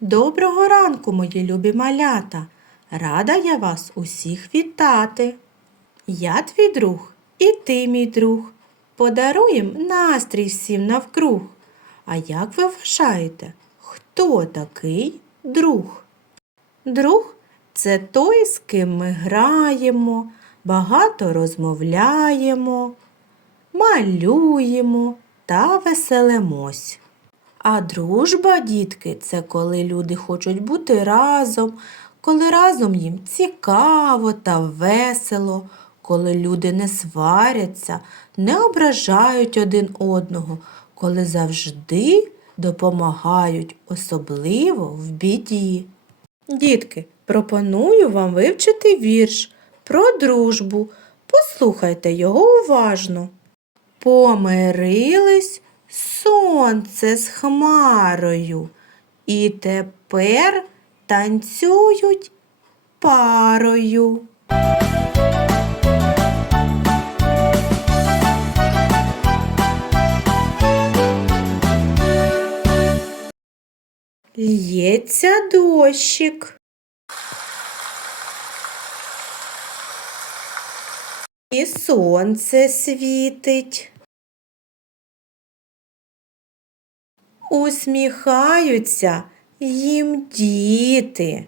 Доброго ранку, мої любі малята. Рада я вас усіх вітати. Я твій друг, і ти мій друг. Подаруєм настрій всім навкруг. А як ви вважаєте, хто такий друг? Друг це той, з ким ми граємо, багато розмовляємо, малюємо та веселимось. А дружба, дітки, це коли люди хочуть бути разом, коли разом їм цікаво та весело, коли люди не сваряться, не ображають один одного, коли завжди допомагають, особливо в біді. Дітки, пропоную вам вивчити вірш про дружбу. Послухайте його уважно. Помирились сонце з хмарою, і тепер танцюють парою. Лється дощик. І сонце світить. Усміхаються їм діти.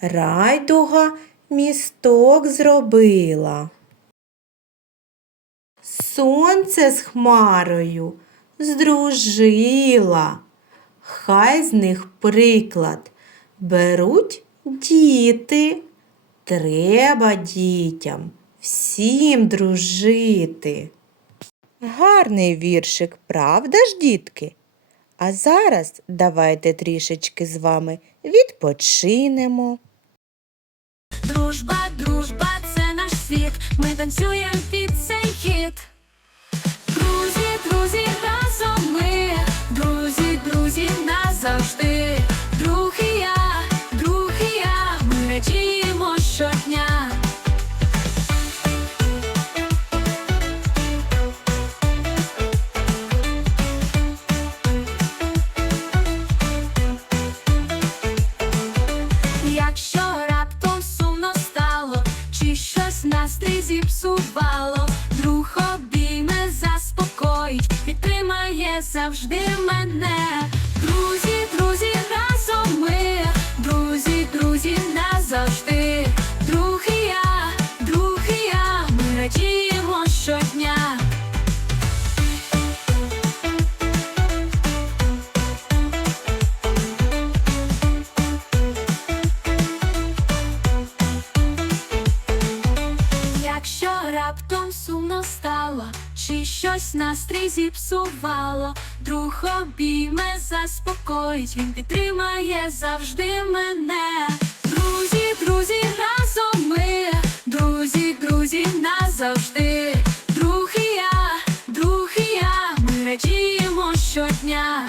Райдуга місток зробила. Сонце з хмарою здружила. Хай з них приклад беруть діти. Треба дітям всім дружити. Гарний віршик, правда ж, дітки? А зараз давайте трішечки з вами відпочинемо. Дружба, дружба, це наш світ. Ми танцюємо під цей хіт. Друзі, друзі, разом ми. Друзі, друзі, назавжди. Завжди мене. Стало, чи щось настрій зіпсувало, друг обійме заспокоїть, він підтримає завжди мене. Друзі, друзі, разом ми, друзі, друзі, назавжди. Друг і я, друг і я, ми радіємо щодня.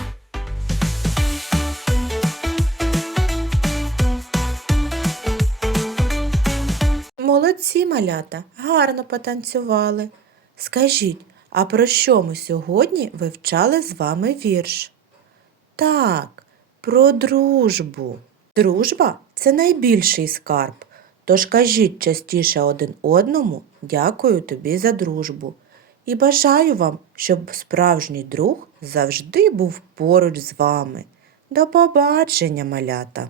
Молодці малята, гарно потанцювали. Скажіть, а про що ми сьогодні вивчали з вами вірш? Так, про дружбу. Дружба це найбільший скарб. Тож кажіть частіше один одному дякую тобі за дружбу. І бажаю вам, щоб справжній друг завжди був поруч з вами. До побачення, малята!